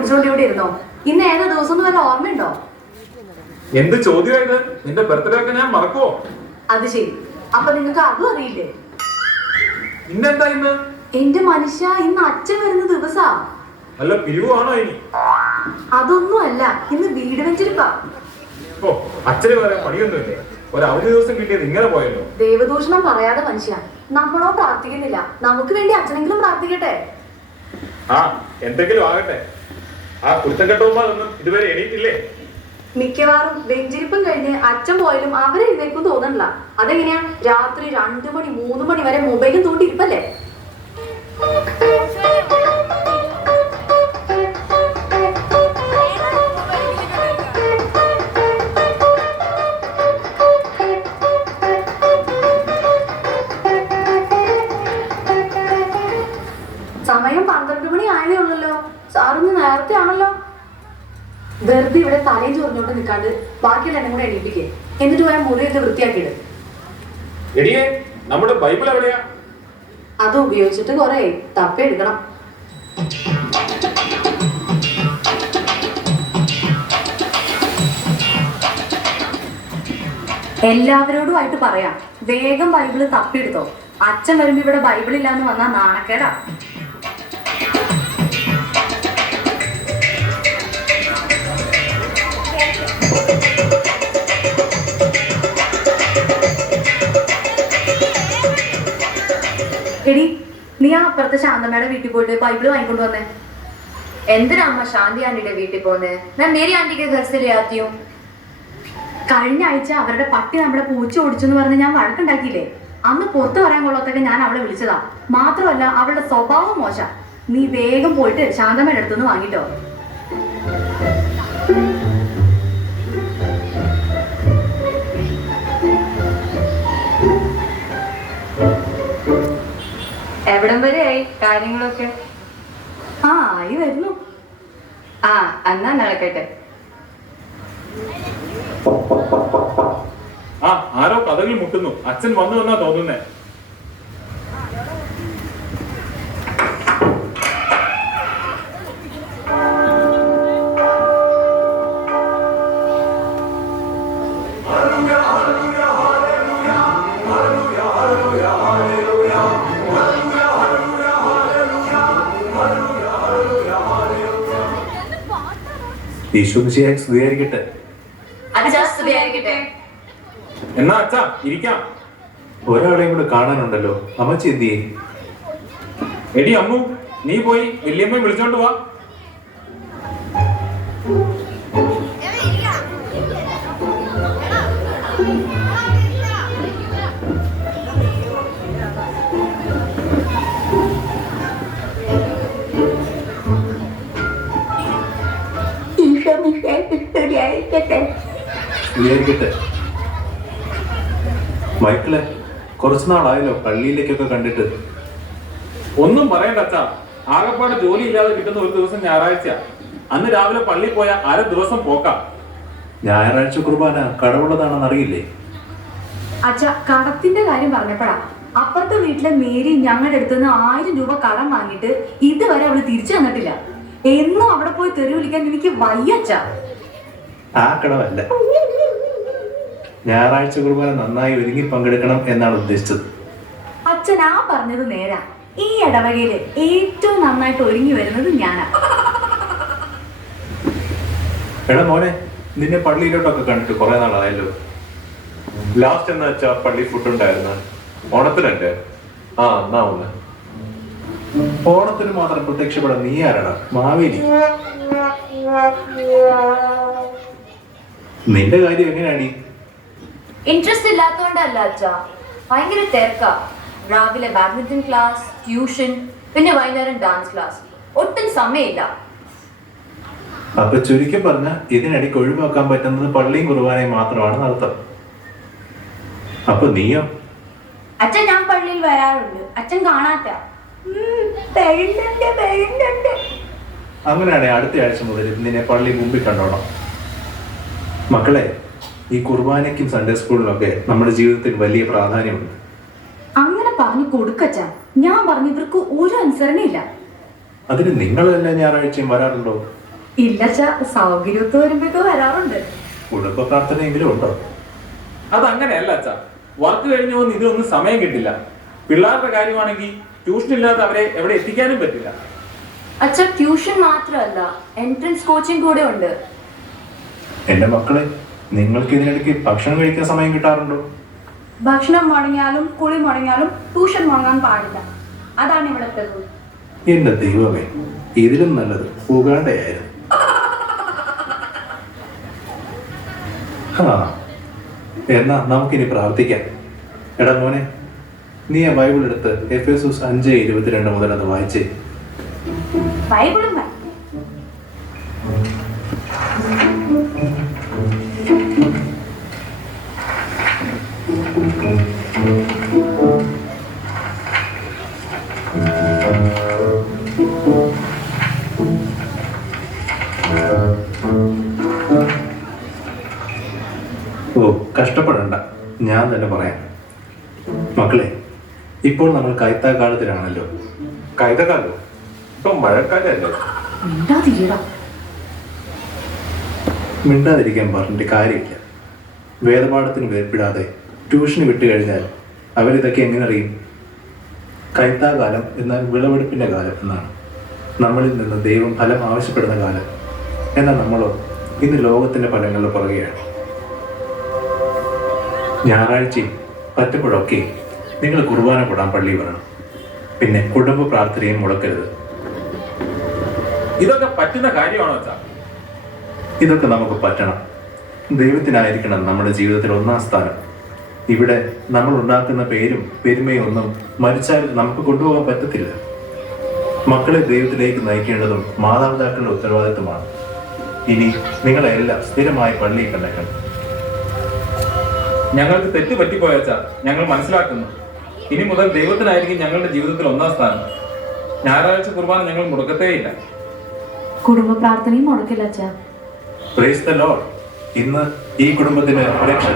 കുടിച്ചോണ്ട് ഇവിടെ ഇരുന്നോ ഇന്ന് ഏതാ ദിവസം എന്ന് വല്ല ഓർമ്മയുണ്ടോ? എന്ത് ചോദ്യമായത് നിന്റെ ബർത്ത്ഡേ ഒക്കെ ഞാൻ മറക്കുവോ? അത് ശരി. അപ്പൊ നിങ്ങൾക്ക് അതും അറിയില്ലേ? ഇന്നെന്താ ഇന്ന്? എന്റെ മനുഷ്യ ഇന്ന് അച്ഛൻ വരുന്ന ദിവസാ. അല്ല പിരിവാണോ ഇനി? അതൊന്നും അല്ല ഇന്ന് വീട് വെച്ചിരിപ്പാ. ഓ അച്ഛന് പറയാൻ പണിയൊന്നുമില്ലേ? ഒരു അവധി ദിവസം കിട്ടിയത് ഇങ്ങനെ പോയല്ലോ. ദേവദൂഷണം പറയാതെ മനുഷ്യ നമ്മളോ പ്രാർത്ഥിക്കുന്നില്ല. നമുക്ക് വേണ്ടി അച്ഛനെങ്കിലും പ്രാർത്ഥിക്കട്ടെ? ആ എന്തെങ്കിലും ആകട്ടെ. ആ കുരുത്തം കുരുത്തക്കെട്ടവന്മാരൊന്നും ഇതുവരെ എണീറ്റില്ലേ? മിക്കവാറും വെഞ്ചിരിപ്പും കഴിഞ്ഞ് അച്ഛൻ പോയാലും അവരെ എഴുന്നേക്കും തോന്നണില്ല. അതെങ്ങനെയാ? രാത്രി രണ്ടു മണി മൂന്ന് മണി വരെ മൊബൈലും തോണ്ടി ഇരിപ്പല്ലേ സമയം പന്ത്രണ്ട് മണി ആയതേ ഉള്ളല്ലോ. സാറിന്ന് നേരത്തെ ആണല്ലോ. വെറുതെ ഇവിടെ തലയും ചൊറിഞ്ഞോണ്ട് നിൽക്കാണ്ട് ബാക്കിയുള്ള എന്നെ കൂടെ എണീപ്പിക്കേ. എന്നിട്ട് പോയാൽ മുറിയൊക്കെ വൃത്തിയാക്കിയിട് എടിയേ നമ്മുടെ ബൈബിൾ എവിടെയാ? അത് ഉപയോഗിച്ചിട്ട് കുറെ തപ്പി എടുക്കണം. എല്ലാവരോടുമായിട്ട് പറയാം. വേഗം ബൈബിൾ തപ്പിയെടുത്തോ. അച്ഛൻ വരുമ്പോ ഇവിടെ ബൈബിൾ ഇല്ലാന്ന് വന്നാ നാണക്കേടാ. എടി നീ ആ അപ്പുറത്തെ ശാന്തമ്മയുടെ വീട്ടിൽ പോയിട്ട് ബൈബിൾ വാങ്ങിക്കൊണ്ട് വന്നേ. എന്തിനാ അമ്മ ശാന്തി ആന്റിയുടെ വീട്ടിൽ പോന്നെ? ഞാൻ മേരി ആന്റിക്ക് ഘർസിലാത്തിയും കഴിഞ്ഞ ആഴ്ച അവരുടെ പട്ടി നമ്മളെ പൂച്ച ഓടിച്ചെന്ന് പറഞ്ഞ് ഞാൻ വഴക്കുണ്ടാക്കിയില്ലേ? അന്ന് പുറത്തു പറയാൻ കൊള്ളത്തൊക്കെ ഞാൻ അവളെ വിളിച്ചതാ. മാത്രമല്ല അവളുടെ സ്വഭാവം മോശ. നീ വേഗം പോയിട്ട് ശാന്തമ്മയുടെ അടുത്തുനിന്ന് വാങ്ങിട്ടോ. എവിടം വരെയായി കാര്യങ്ങളൊക്കെ? ആ ആയി വരുന്നു. ആ എന്നാ നടക്കട്ടെ ആ ആരോ കഥകൾ മുട്ടുന്നു. അച്ഛൻ വന്നു വന്നാ തോന്നുന്നേ. ഈശോമിശിയായി സ്തുതിയായിരിക്കട്ടെ. എന്നാ അച്ഛാ ഇരിക്കാം. ഒരാളെയും കൂടെ കാണാനുണ്ടല്ലോ. അമ്മച്ചി എന്ത് ചെയ്യും? എടി അമ്മു നീ പോയി വല്യമ്മ വിളിച്ചോണ്ട് വാ. സ്തുതിയായിരിക്കട്ടെ മൈക്കിളെ കുറച്ചു നാളായല്ലോ പള്ളിയിലേക്കൊക്കെ കണ്ടിട്ട്. ഒന്നും പറയണ്ട അച്ഛാ. ആകപ്പാട് ജോലി ഇല്ലാതെ കിട്ടുന്ന ഒരു ദിവസം ഞായറാഴ്ച. അന്ന് രാവിലെ പള്ളി പോയ അര ദിവസം പോക്കാം. ഞായറാഴ്ച കുർബാന കടവുള്ളതാണെന്ന് അറിയില്ലേ? അച്ഛ കടത്തിന്റെ കാര്യം പറഞ്ഞപ്പോഴാ. അപ്പുറത്തെ വീട്ടിലെ മേരി ഞങ്ങളുടെ അടുത്ത് നിന്ന് ആയിരം രൂപ കടം വാങ്ങിയിട്ട് ഇതുവരെ അവൾ തിരിച്ചു തന്നിട്ടില്ല. എന്നും അവിടെ പോയി തെറി വിളിക്കാൻ എനിക്ക് വയ്യ അച്ഛാ. ആ കടവല്ല ഞായറാഴ്ച കുർബാന നന്നായി ഒരുങ്ങി പങ്കെടുക്കണം എന്നാണ് ഉദ്ദേശിച്ചത്. അച്ഛൻ ആ പറഞ്ഞത് നേരാ. ഈ ഇടവകയിൽ ഏറ്റവും നന്നായിട്ട് ഒരുങ്ങി വരുന്നത് ഞാനാ. എടാ മോനെ നിന്നെ പള്ളിയിലോട്ടൊക്കെ കണ്ടിട്ട് കുറെ നാളായല്ലോ. ലാസ്റ്റ് എന്ന് വെച്ചാ പള്ളി ഫുഡ് ഉണ്ടായിരുന്ന. ഓണത്തിനല്ലേ? ആ എന്നാ ഒന്ന്. ഓണത്തിന് മാത്രം പ്രത്യക്ഷപ്പെടാൻ നീ ആരാടാ? മാവേലി. നിന്റെ കാര്യം എങ്ങനെയാണ്? ഇൻട്രസ്റ്റ് ഇല്ലാത്തതുകൊണ്ടല്ല അച്ഛാ. ഭയങ്കര തിരക്കാ. രാവിലെ ബാഡ്മിന്റൺ ക്ലാസ് ട്യൂഷൻ പിന്നെ വൈകുന്നേരം ഡാൻസ് ക്ലാസ് ഒട്ടും സമയമില്ല. അപ്പൊ ചുരുക്കി പറഞ്ഞ ഇതിനിടയ്ക്ക് ഒഴിവാക്കാൻ പറ്റുന്നത് പള്ളിയും കുർബാനയും മാത്രമാണ് നടത്തം. അപ്പൊ നീയോ? അച്ഛൻ ഞാൻ പള്ളിയിൽ വരാറുണ്ട്. അച്ഛൻ കാണാത്ത. അങ്ങനെയാണെ അടുത്ത ആഴ്ച മുതൽ നിന്നെ പള്ളി മുമ്പിൽ കണ്ടോണം. മക്കളെ ഈ കുർബാനയ്ക്കും സൺഡേ സ്കൂളിനൊക്കെ നമ്മുടെ ജീവിതത്തിൽ വലിയ പ്രാധാന്യമുണ്ട്. അങ്ങനെ പറഞ്ഞു കൊടുക്കച്ച ഞാൻ പറഞ്ഞു ഇവർക്ക് ഒരു അനുസരണയില്ല അതിന് നിങ്ങളെല്ലാം ഞായറാഴ്ചയും വരാറുണ്ടോ? ഇല്ല സൗകര്യത്ത് വരുമ്പോ വരാറുണ്ട്. കുടുംബ പ്രാർത്ഥനയെങ്കിലും ഉണ്ടോ? അതങ്ങനെയല്ല അച്ഛാ. വർക്ക് കഴിഞ്ഞു വന്ന് ഇതിനൊന്നും സമയം കിട്ടില്ല. പിള്ളേരുടെ കാര്യമാണെങ്കിൽ ട്യൂഷൻ ഇല്ലാതെ അവരെ എവിടെ എത്തിക്കാനും പറ്റില്ല. അച്ഛ ട്യൂഷൻ മാത്രമല്ല എൻട്രൻസ് കോച്ചിങ് കൂടെ ഉണ്ട്. എന്റെ മക്കളെ നിങ്ങൾക്ക് ഇതിനിടയ്ക്ക് ഭക്ഷണം കഴിക്കാൻ സമയം കിട്ടാറുണ്ടോ? ഭക്ഷണം മുടങ്ങിയാലും കുളി മുടങ്ങിയാലും ട്യൂഷൻ മുടങ്ങാൻ പാടില്ല. അതാണ് ഇവിടുത്തെ എന്റെ ദൈവമേ ഇതിലും നല്ലത് ഉഗാണ്ടയായിരുന്നു. ആ എന്നാ നമുക്കിനി പ്രാർത്ഥിക്കാം. എടാ മോനെ നീ ആ ബൈബിൾ എടുത്ത് എഫ് എസ് അഞ്ച് ഇരുപത്തിരണ്ട് മുതൽ അത് വായിച്ചേ. ബൈബിളും വേണം തന്നെ പറയാം. മക്കളെ ഇപ്പോൾ നമ്മൾ കൈത്താക്കാലത്തിലാണല്ലോ കൈതക്കാലോ ഇപ്പൊ മഴക്കാലല്ലേ? മിണ്ടാതിരിക്കാൻ പറഞ്ഞിട്ട് കാര്യമില്ല. വേദപാഠത്തിന് വേർപ്പിടാതെ ട്യൂഷന് വിട്ടു കഴിഞ്ഞാൽ അവരിതൊക്കെ എങ്ങനെ അറിയും? കൈത്താകാലം എന്നാൽ വിളവെടുപ്പിന്റെ കാലം എന്നാണ്. നമ്മളിൽ നിന്ന് ദൈവം ഫലം ആവശ്യപ്പെടുന്ന കാലം. എന്നാൽ നമ്മളോ ഇന്ന് ലോകത്തിന്റെ ഫലങ്ങളുടെ പുറകെയാണ്. ഞായറാഴ്ചയും പറ്റുമ്പോഴൊക്കെ നിങ്ങൾ കുർബാന കൂടാൻ പള്ളി വരണം. പിന്നെ കുടുംബ പ്രാർത്ഥനയും മുടക്കരുത്. ഇതൊക്കെ പറ്റുന്ന കാര്യമാണോ അച്ഛാ? ഇതൊക്കെ നമുക്ക് പറ്റണം. ദൈവത്തിനായിരിക്കണം നമ്മുടെ ജീവിതത്തിൽ ഒന്നാം സ്ഥാനം. ഇവിടെ നമ്മൾ ഉണ്ടാക്കുന്ന പേരും പെരുമയും ഒന്നും മരിച്ചാൽ നമുക്ക് കൊണ്ടുപോകാൻ പറ്റത്തില്ല. മക്കളെ ദൈവത്തിലേക്ക് നയിക്കേണ്ടതും മാതാപിതാക്കളുടെ ഉത്തരവാദിത്വമാണ്. ഇനി നിങ്ങളെല്ലാം സ്ഥിരമായി പള്ളിയിൽ കണ്ടേക്കണം ഞങ്ങൾക്ക് തെറ്റ് പറ്റിപ്പോയച്ച ഞങ്ങൾ മനസ്സിലാക്കുന്നു. ഇനി മുതൽ ദൈവത്തിനായിരിക്കും ഞങ്ങളുടെ ജീവിതത്തിൽ ഒന്നാം സ്ഥാനം. ഞായറാഴ്ച കുർബാന ഞങ്ങൾ മുടക്കത്തേയില്ല. കുടുംബ പ്രാർത്ഥനയും മുടക്കില്ല ഇന്ന് ഈ കുടുംബത്തിന് രക്ഷ